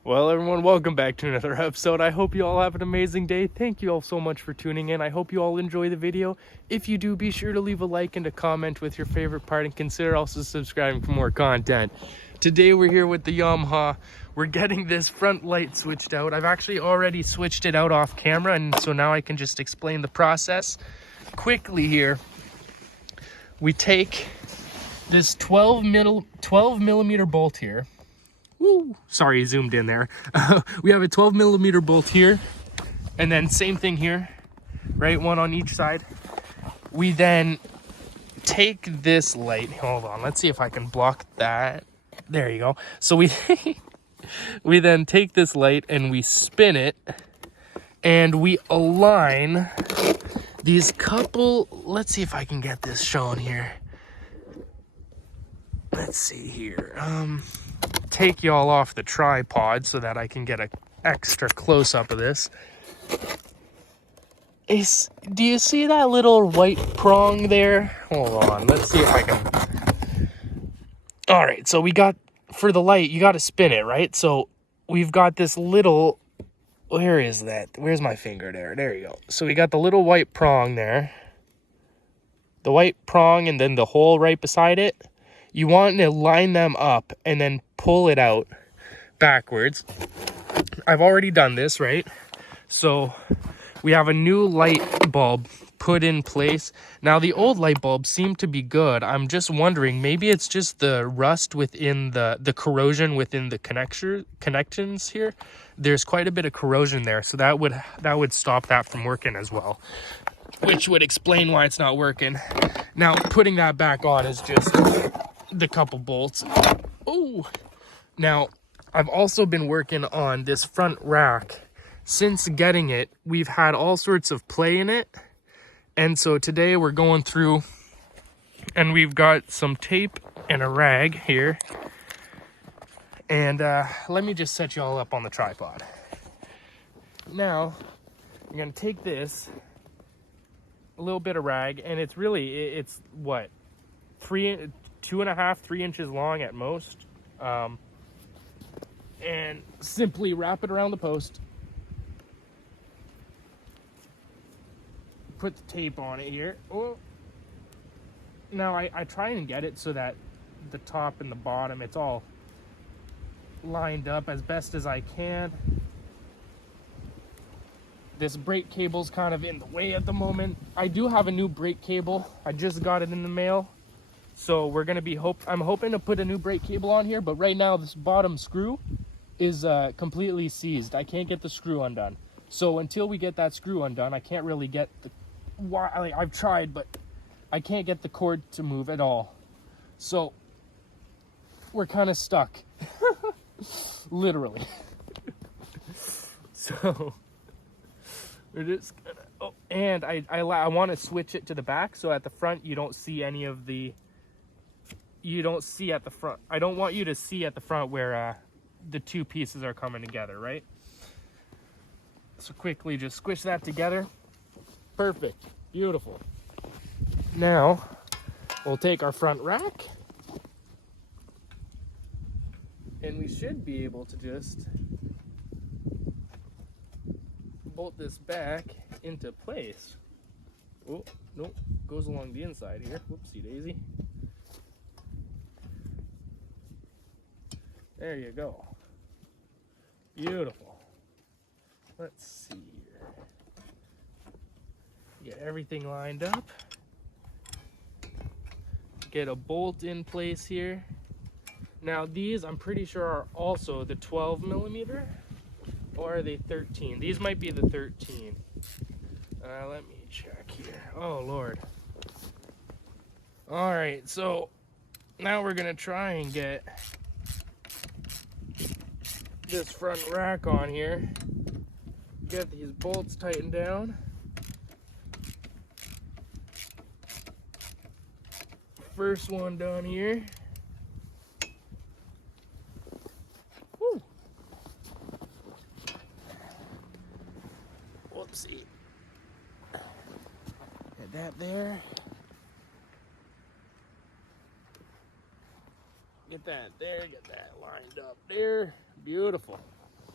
Well, everyone, welcome back to another episode. I hope you all have an amazing day. Thank you all so much for tuning in. I hope you all enjoy the video. If you do, be sure to leave a like and a comment with your favorite part, and consider also subscribing for more content. Today we're here with the Yamaha. We're getting this front light switched out. I've actually already switched it out off camera, and so now I can just explain the process quickly here. We take this 12 millimeter bolt here. Woo! Sorry, zoomed in there. We have a 12 millimeter bolt here, and then same thing here, right? One on each side. We then take this light. Hold on, let's see if I can block that. There you go. So we we then take this light and we spin it, and we align these couple. Let's see if I can get this shown here. Let's see here. Take y'all off the tripod so that I can get an extra close-up of this. Do you see that little white prong there? Hold on, let's see if I can. All right, so we got, for the light, you got to spin it, right? So we've got this little, where is that? Where's my finger there? There you go. So we got the little white prong there. The white prong and then the hole right beside it. You want to line them up and then pull it out backwards. I've already done this, right? So we have a new light bulb put in place. Now the old light bulbs seem to be good. I'm just wondering, maybe it's just the rust within the corrosion within the connections here. There's quite a bit of corrosion there, so that would stop that from working as well, which would explain why it's not working. Now putting that back on is just the couple bolts. Oh, now I've also been working on this front rack. Since getting it, we've had all sorts of play in it, and so today we're going through, and we've got some tape and a rag here, and let me just set you all up on the tripod. Now I'm gonna take this, a little bit of rag, and it's what, 2.5, 3 inches long at most, and simply wrap it around the post, put the tape on it here. Oh, now I try and get it so that the top and the bottom, it's all lined up as best as I can. This brake cable's kind of in the way at the moment. I do have a new brake cable. I just got it in the mail. So we're gonna be I'm hoping to put a new brake cable on here, but right now this bottom screw is completely seized. I can't get the screw undone. So until we get that screw undone, I can't really get I've tried, but I can't get the cord to move at all. So we're kind of stuck, literally. So we're just gonna. Oh, and I want to switch it to the back, so at the front you don't see any of the. You don't see at the front. I don't want you to see at the front where the two pieces are coming together, right? So quickly just squish that together. Perfect. Beautiful. Now we'll take our front rack, and we should be able to just bolt this back into place. Oh, nope, goes along the inside here. Whoopsie daisy. There you go. Beautiful. Let's see here. Get everything lined up. Get a bolt in place here. Now these, I'm pretty sure, are also the 12 millimeter, or are they 13? These might be the 13. Let me check here. Oh Lord. All right, so now we're gonna try and get this front rack on here. Get these bolts tightened down. First one down here. Woo. Whoopsie. Get that there. Get that there, get that lined up there. Beautiful.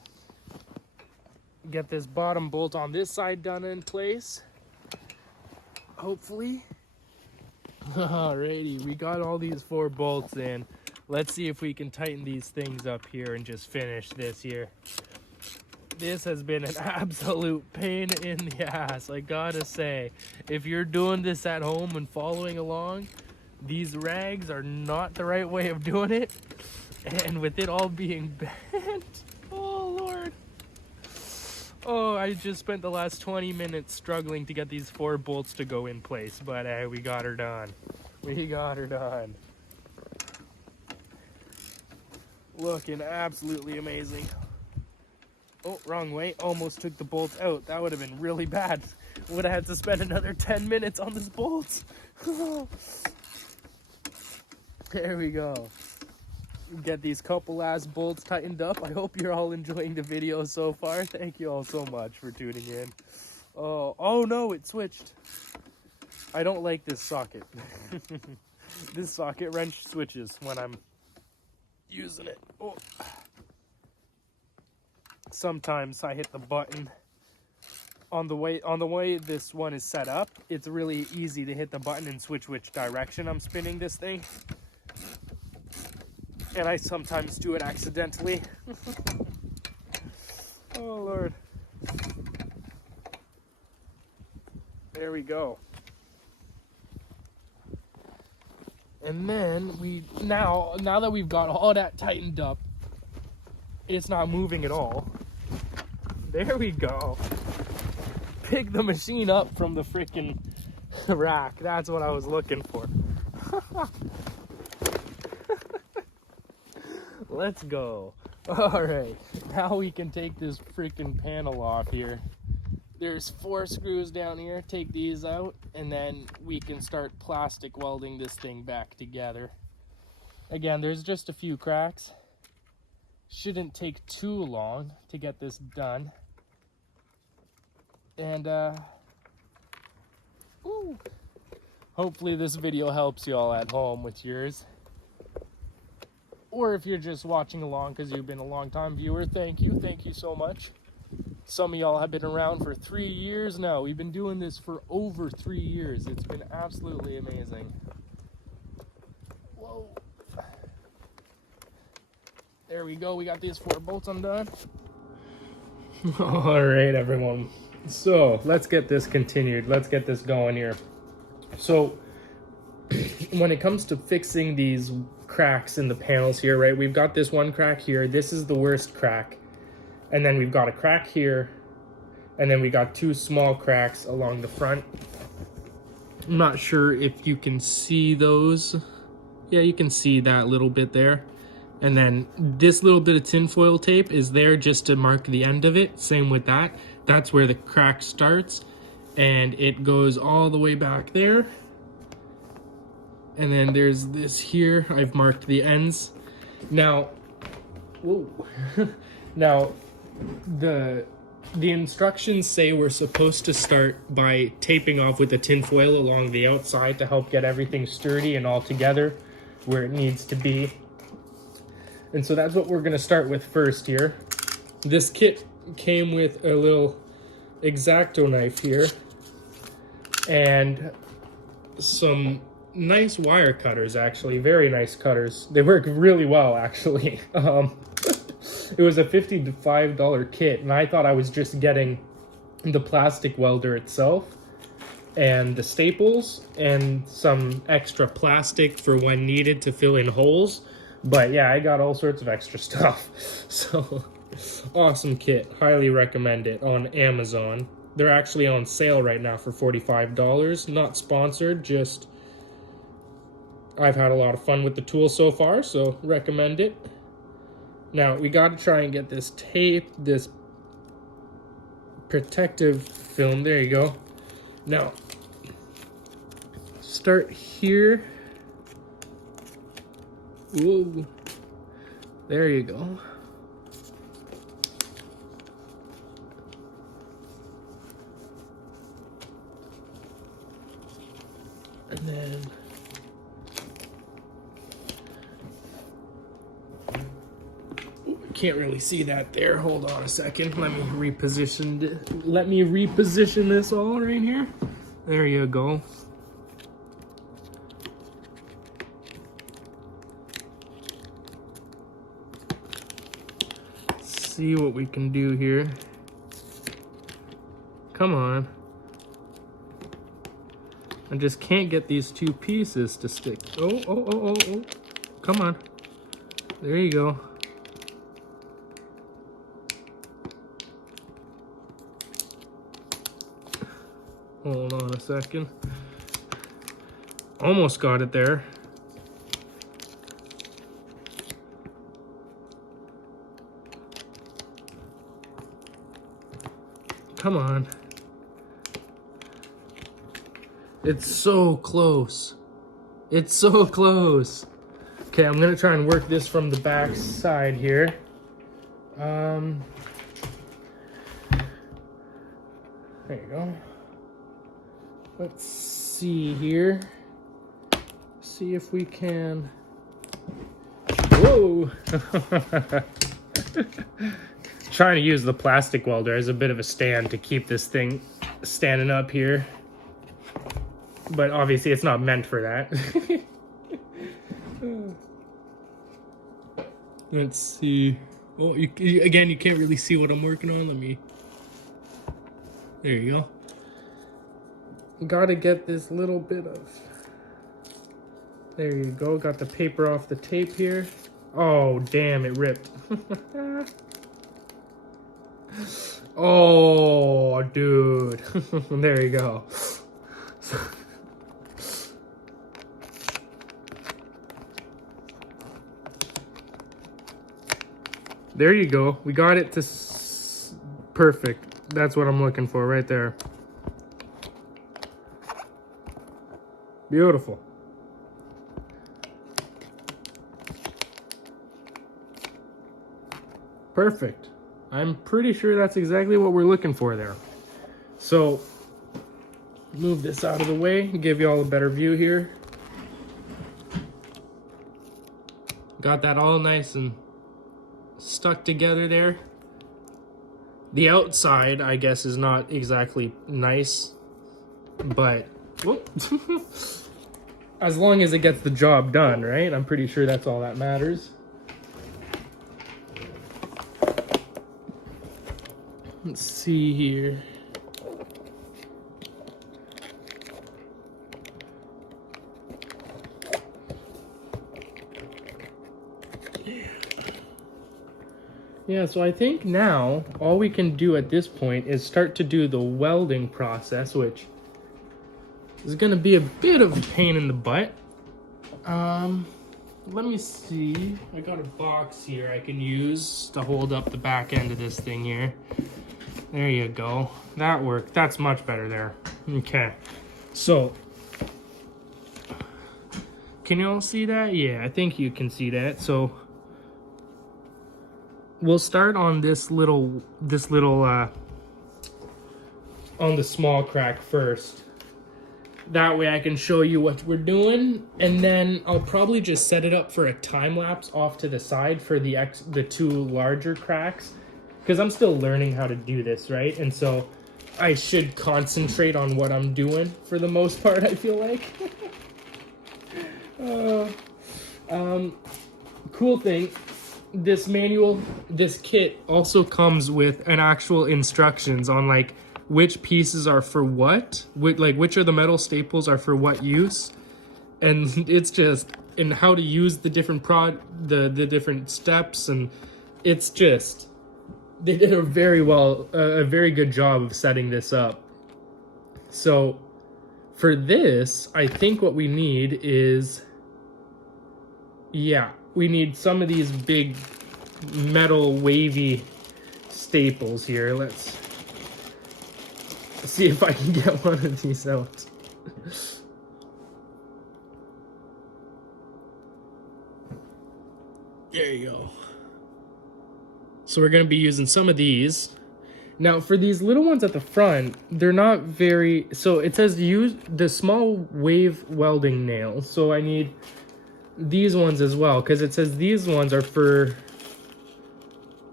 Get this bottom bolt on this side done in place. Hopefully. Alrighty, we got all these 4 bolts in. Let's see if we can tighten these things up here and just finish this here. This has been an absolute pain in the ass, I gotta say. If you're doing this at home and following along, these rags are not the right way of doing it. And with it all being bent, oh Lord. Oh, I just spent the last 20 minutes struggling to get these 4 bolts to go in place, but hey, we got her done. We got her done. Looking absolutely amazing. Oh, wrong way. Almost took the bolts out. That would have been really bad. Would have had to spend another 10 minutes on this bolts. There we go. Get these couple last bolts tightened up. I hope you're all enjoying the video so far. Thank you all so much for tuning in. Oh no, it switched. I don't like this socket. This socket wrench switches when I'm using it. Oh. Sometimes I hit the button on the way this one is set up. It's really easy to hit the button and switch which direction I'm spinning this thing. And I sometimes do it accidentally. Oh Lord. There we go. And then now that we've got all that tightened up, it's not moving at all. There we go. Pick the machine up from the freaking rack. That's what I was looking for. Let's go. All right, now we can take this freaking panel off here. There's 4 screws down here. Take these out, and then we can start plastic welding this thing back together. Again, there's just a few cracks. Shouldn't take too long to get this done. And hopefully this video helps you all at home with yours. Or if you're just watching along because you've been a long time viewer, thank you so much. Some of y'all have been around for 3 years now. We've been doing this for over 3 years. It's been absolutely amazing. Whoa. There we go. We got these 4 bolts undone. All right, everyone. So let's get this continued. Let's get this going here. So when it comes to fixing these cracks in the panels here, right? We've got this one crack here. This is the worst crack. And then we've got a crack here. And then we got 2 small cracks along the front. I'm not sure if you can see those. Yeah, you can see that little bit there. And then this little bit of tinfoil tape is there just to mark the end of it. Same with that. That's where the crack starts. And it goes all the way back there. And then there's this here. I've marked the ends. Now, whoa. Now, the instructions say we're supposed to start by taping off with the tin foil along the outside to help get everything sturdy and all together where it needs to be. And so that's what we're going to start with first here. This kit came with a little X-Acto knife here and some nice wire cutters, actually. Very nice cutters. They work really well, actually. It was a $55 kit, and I thought I was just getting the plastic welder itself and the staples and some extra plastic for when needed to fill in holes. But yeah, I got all sorts of extra stuff. So awesome kit. Highly recommend it on Amazon. They're actually on sale right now for $45. Not sponsored, just I've had a lot of fun with the tool so far, so recommend it. Now, we got to try and get this tape, this protective film. There you go. Now, start here. Whoa. There you go. And then can't really see that there. Hold on a second. Let me reposition this all right here. There you go. Let's see what we can do here. Come on. I just can't get these two pieces to stick. Oh. Come on. There you go. Hold on a second. Almost got it there. Come on. It's so close. It's so close. Okay, I'm gonna try and work this from the back side here. There you go. Let's see here. See if we can. Whoa! Trying to use the plastic welder as a bit of a stand to keep this thing standing up here. But obviously it's not meant for that. Let's see. Oh, again, you can't really see what I'm working on. Let me. There you go. Gotta get this little bit of. There you go. Got the paper off the tape here. Oh, damn, it ripped. Oh, dude. There you go. There you go. We got it to perfect. That's what I'm looking for right there. Beautiful. Perfect. I'm pretty sure that's exactly what we're looking for there. So, move this out of the way and give you all a better view here. Got that all nice and stuck together there. The outside, I guess, is not exactly nice, but whoop. As long as it gets the job done, right? I'm pretty sure that's all that matters. Let's see here. Yeah, so I think now all we can do at this point is start to do the welding process, which is going to be a bit of a pain in the butt. Let me see. I got a box here I can use to hold up the back end of this thing here. There you go. That worked. That's much better there. Okay. So, can you all see that? Yeah, I think you can see that. So, we'll start on this little on the small crack first. That way I can show you what we're doing, and then I'll probably just set it up for a time lapse off to the side for the two larger cracks, because I'm still learning how to do this, right? And so I should concentrate on what I'm doing for the most part, I feel like. Cool thing, this kit also comes with an actual instructions on like which pieces are for what, which are the metal staples are for what use, and it's just and how to use the different the different steps, and it's just they did a very good job of setting this up. So for this, I think what we need is, yeah, we need some of these big metal wavy staples here. Let's see if I can get one of these out. There you go. So we're going to be using some of these. Now for these little ones at the front, they're not very, so it says use the small wave welding nails. So I need these ones as well, because it says these ones are for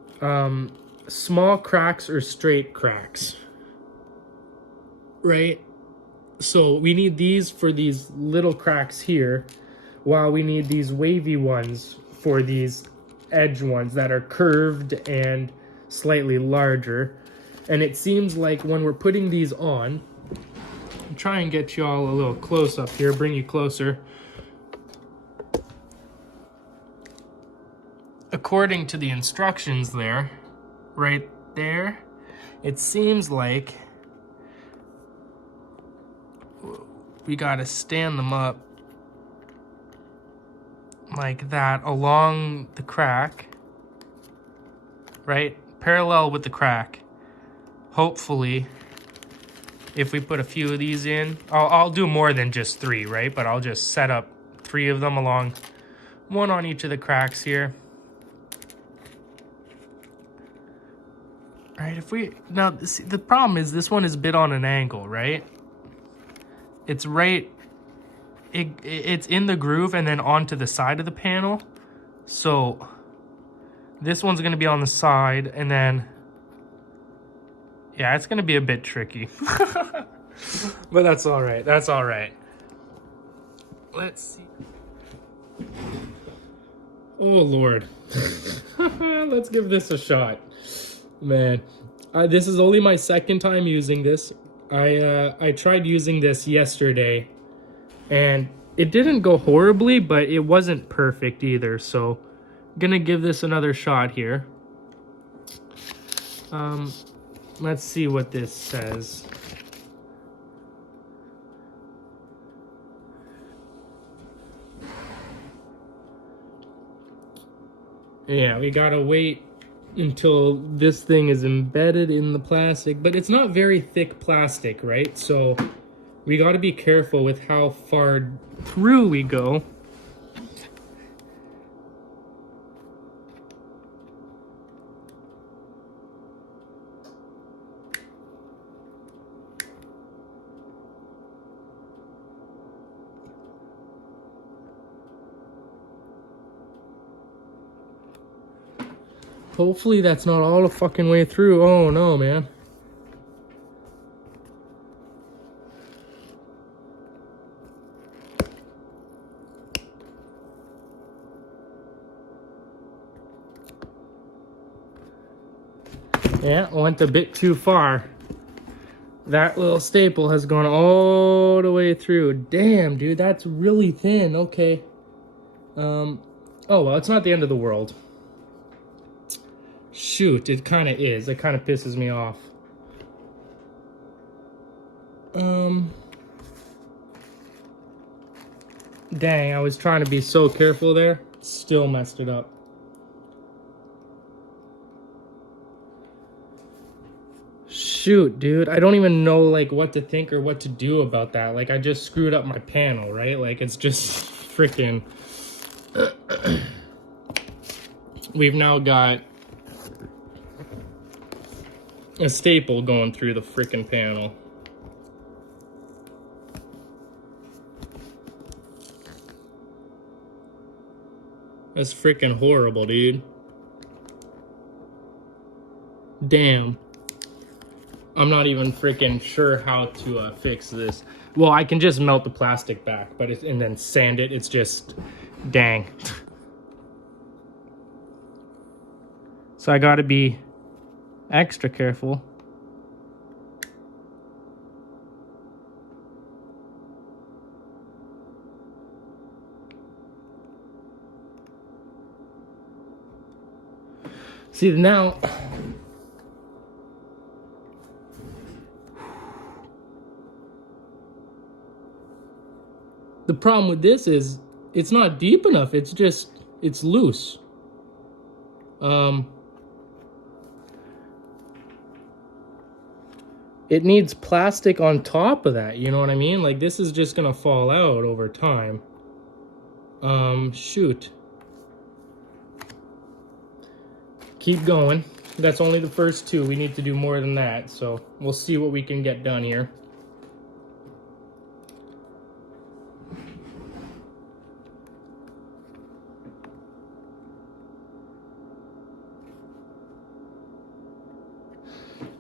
small cracks or straight cracks, right? So we need these for these little cracks here, while we need these wavy ones for these edge ones that are curved and slightly larger. And it seems like when we're putting these on, I'll try and get y'all a little close up here, bring you closer. According to the instructions there, right there, it seems like we gotta stand them up like that along the crack, right? Parallel with the crack. Hopefully, if we put a few of these in, I'll do more than just 3, right? But I'll just set up 3 of them along, one on each of the cracks here. All right, if we, now see, the problem is this one is a bit on an angle, right? It's right, it's in the groove and then onto the side of the panel. So this one's gonna be on the side, and then, yeah, it's gonna be a bit tricky. But that's all right, that's all right. Let's see. Oh, Lord. Let's give this a shot. Man, this is only my second time using this. I tried using this yesterday, and it didn't go horribly, but it wasn't perfect either. So, I'm gonna give this another shot here. Let's see what this says. Yeah, we gotta wait until this thing is embedded in the plastic, but it's not very thick plastic, right? So we got to be careful with how far through we go. Hopefully that's not all the fucking way through. Oh no, man. Yeah, went a bit too far. That little staple has gone all the way through. Damn, dude, that's really thin. Okay. Oh, well, it's not the end of the world. Shoot, it kind of is. It kind of pisses me off. Dang, I was trying to be so careful there. Still messed it up. Shoot, dude, I don't even know, like, what to think or what to do about that. Like, I just screwed up my panel, right? Like, it's just freaking... We've now got a staple going through the freaking panel. That's freaking horrible, dude. Damn. I'm not even freaking sure how to fix this. Well, I can just melt the plastic back, but and then sand it. It's just, dang. So I gotta be extra careful. See, now... The problem with this is it's not deep enough. It's just, it's loose. It needs plastic on top of that, you know what I mean? Like, this is just gonna fall out over time. Shoot. Keep going. That's only the first 2. We need to do more than that, so we'll see what we can get done here.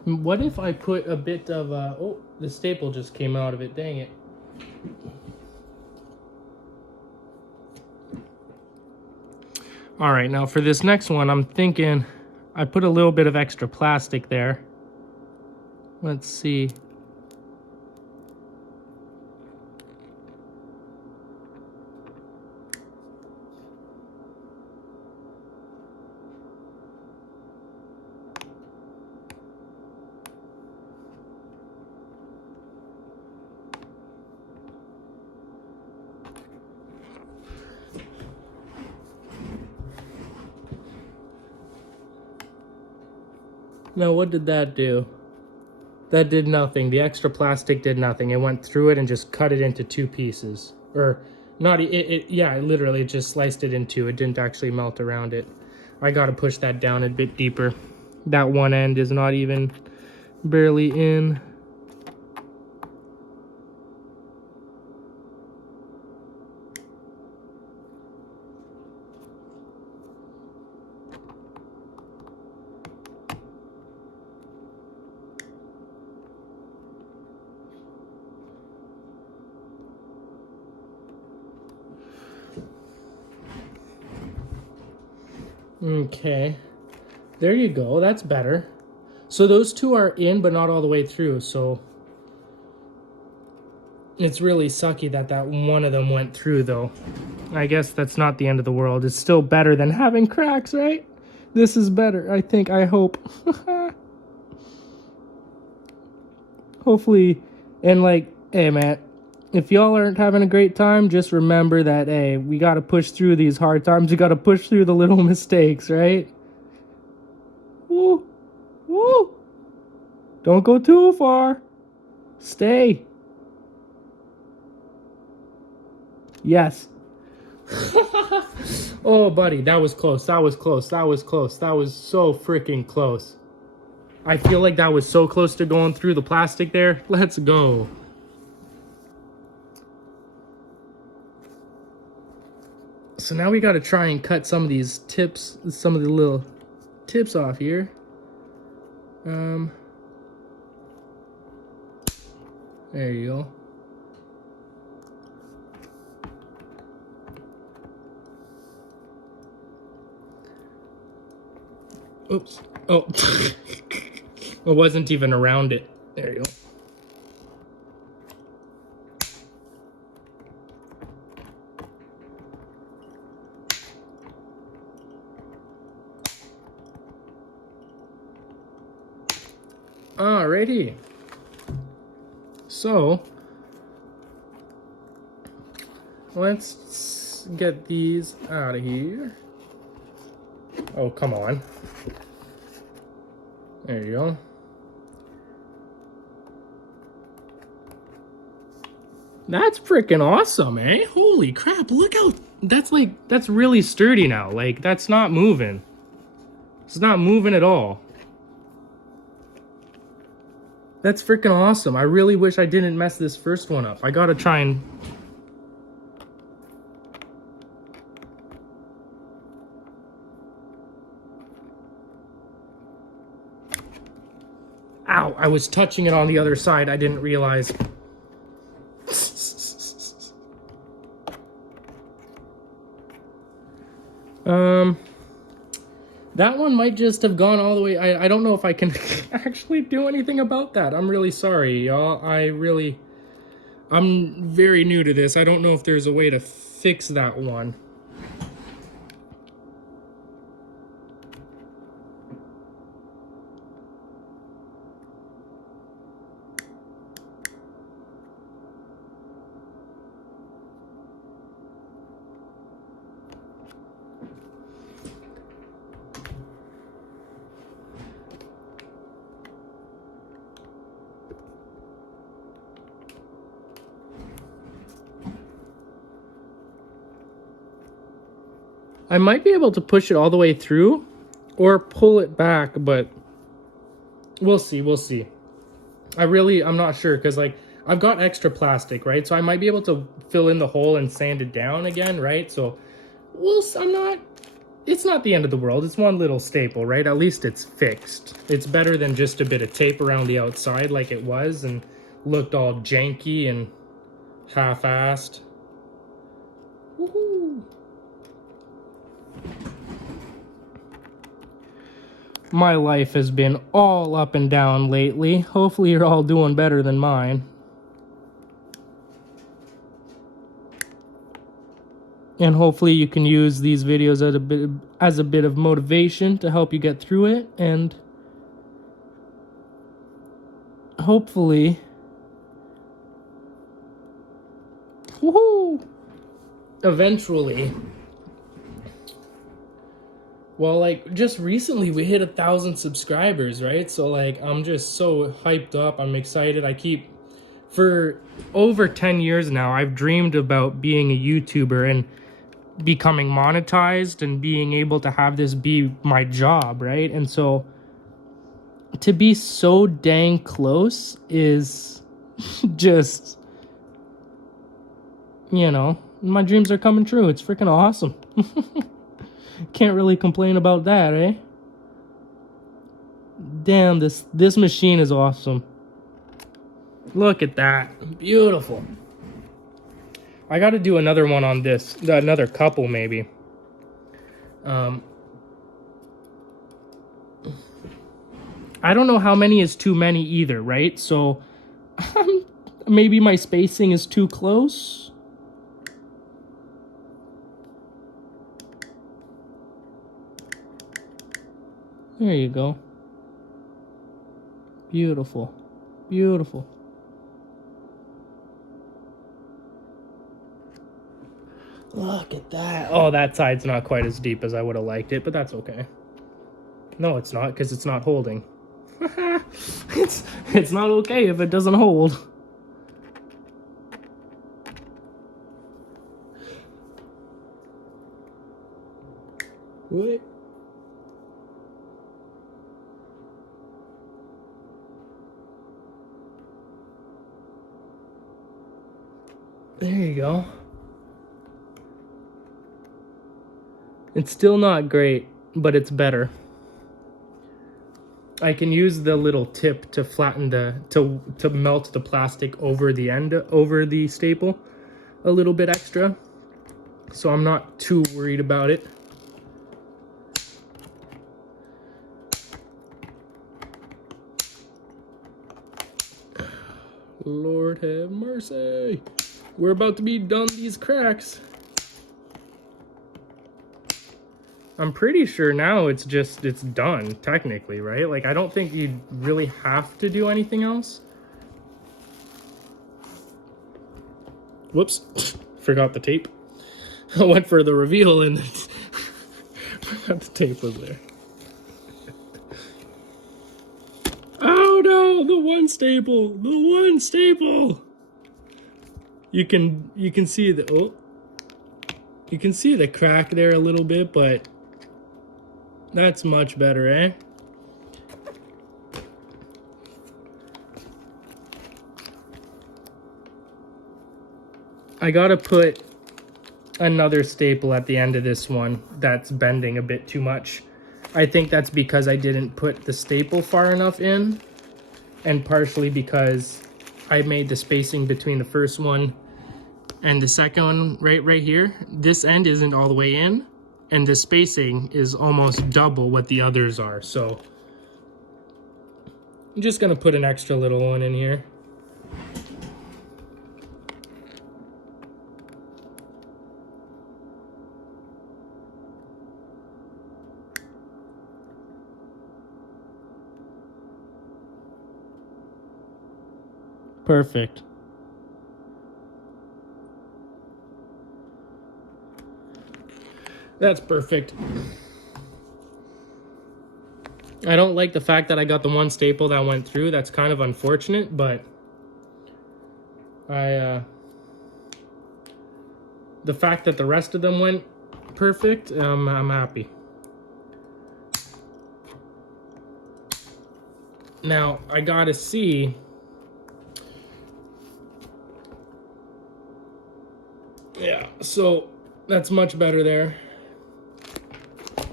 What if I put a bit of, oh, the staple just came out of it, dang it. All right, now for this next one, I'm thinking I put a little bit of extra plastic there. Let's see. Now, what did that do? That did nothing. The extra plastic did nothing. It went through it and just cut it into two pieces. Or, not, yeah, it literally just sliced it in two. It didn't actually melt around it. I gotta push that down a bit deeper. That one end is not even barely in. Okay, there you go. That's better. So those two are in, but not all the way through. So it's really sucky that one of them went through, though. I guess that's not the end of the world. It's still better than having cracks, right? This is better, I think. I hope. Hopefully, and like, hey, man. If y'all aren't having a great time, just remember that, hey, we got to push through these hard times. You got to push through the little mistakes, right? Woo! Woo! Don't go too far. Stay. Yes. Oh, buddy, that was close. That was close. That was close. That was so freaking close. I feel like that was so close to going through the plastic there. Let's go. So now we got to try and cut some of these tips, some of the little tips off here. There you go. Oops. Oh. It wasn't even around it. There you go. Alrighty. So let's get these out of here. Oh, come on. There you go. That's freaking awesome, eh? Holy crap, look how that's really sturdy now. Like, that's not moving. It's not moving at all. That's freaking awesome. I really wish I didn't mess this first one up. I gotta try and... Ow, I was touching it on the other side. I didn't realize. That one might just have gone all the way. I don't know if I can actually do anything about that. I'm really sorry, y'all. I'm very new to this. I don't know if there's a way to fix that one. I might be able to push it all the way through or pull it back, but we'll see. We'll see. I'm not sure because, like, I've got extra plastic, right? So I might be able to fill in the hole and sand it down again, right? So I'm it's not the end of the world. It's one little staple, right? At least it's fixed. It's better than just a bit of tape around the outside like it was and looked all janky and half-assed. Woohoo! My life has been all up and down lately. Hopefully you're all doing better than mine. And hopefully you can use these videos as a bit of motivation to help you get through it. And hopefully, woohoo, eventually, well, like, just recently we hit 1,000 subscribers, right? So, like, I'm just so hyped up. I'm excited. For over 10 years now, I've dreamed about being a YouTuber and becoming monetized and being able to have this be my job, right? And so to be so dang close is just, you know, my dreams are coming true. It's freaking awesome. Can't really complain about that, eh? Damn, this machine is awesome. Look at that. Beautiful. I got to do another one on this, another couple maybe. I don't know how many is too many either, right? So maybe my spacing is too close. There you go. Beautiful. Beautiful. Look at that. Oh, that side's not quite as deep as I would have liked it, but that's okay. No, it's not, because it's not holding. It's not okay if it doesn't hold. What? There you go. It's still not great, but it's better. I can use the little tip to flatten to melt the plastic over the end, over the staple a little bit extra. So I'm not too worried about it. Lord have mercy. We're about to be done these cracks. I'm pretty sure now it's done, technically, right? Like, I don't think you really have to do anything else. Whoops, forgot the tape. I went for the reveal and forgot the tape was there. Oh no, the one staple, You can see you can see the crack there a little bit, but that's much better, eh? I gotta put another staple at the end of this one that's bending a bit too much. I think that's because I didn't put the staple far enough in, and partially because I made the spacing between the first one and the second one right here. This end isn't all the way in, and the spacing is almost double what the others are. So I'm just gonna put an extra little one in here. Perfect. That's perfect. I don't like the fact that I got the one staple that went through. That's kind of unfortunate, but the fact that the rest of them went perfect, I'm happy. Now, I gotta see. Yeah, so that's much better there.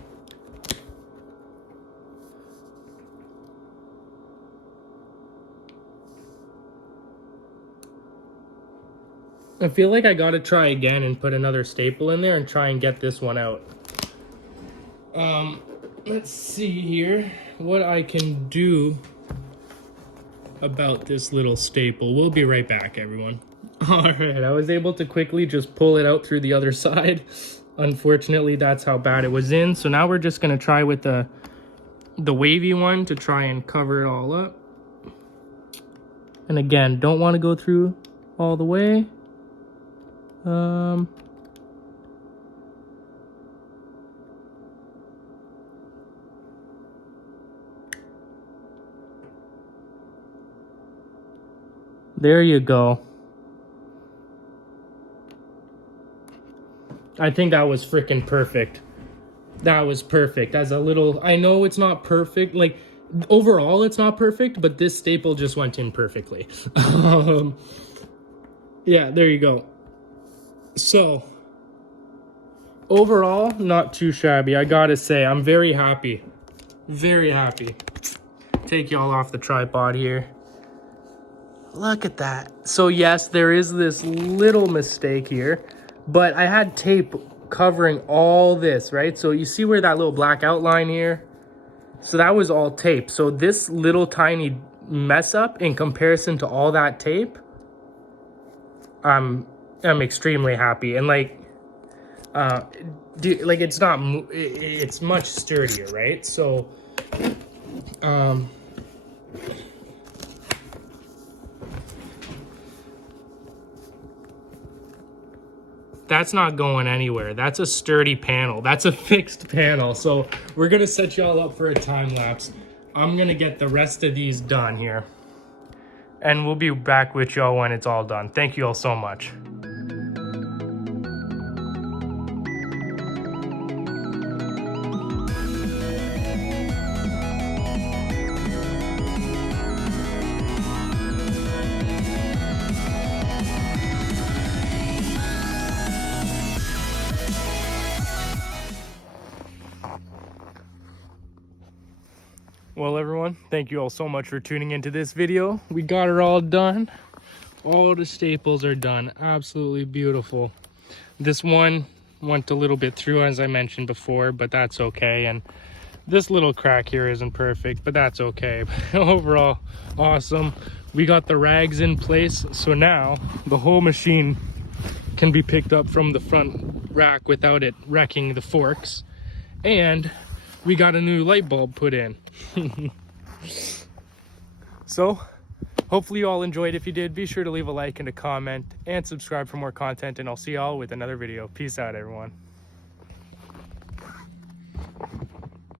I feel like I gotta try again and put another staple in there and try and get this one out. Let's see here what I can do about this little staple. We'll be right back, everyone. All right, I was able to quickly just pull it out through the other side. Unfortunately, that's how bad it was in. So now we're just gonna try with the wavy one to try and cover it all up. And again, don't want to go through all the way. There you go. I think that was freaking perfect. That was perfect. As a little, I know it's not perfect. Like, overall, it's not perfect, but this staple just went in perfectly. Yeah, there you go. So, overall, not too shabby. I gotta say, I'm very happy. Very happy. Take y'all off the tripod here. Look at that. So yes, there is this little mistake here, but I had tape covering all this, right? So you see where that little black outline here? So that was all tape. So this little tiny mess up in comparison to all that tape, I'm extremely happy. And like, it's much sturdier, right? So, that's not going anywhere. That's a sturdy panel. That's a fixed panel. So we're gonna set y'all up for a time lapse. I'm gonna get the rest of these done here. And we'll be back with y'all when it's all done. Thank you all so much. Well, everyone, thank you all so much for tuning into this video. We got it all done. All the staples are done. Absolutely beautiful. This one went a little bit through, as I mentioned before, but that's okay. And this little crack here isn't perfect, but that's okay. Overall, awesome. We got the rags in place, so now the whole machine can be picked up from the front rack without it wrecking the forks. And we got a new light bulb put in. So hopefully you all enjoyed. If you did, be sure to leave a like and a comment and subscribe for more content, and I'll see y'all with another video. Peace out, everyone.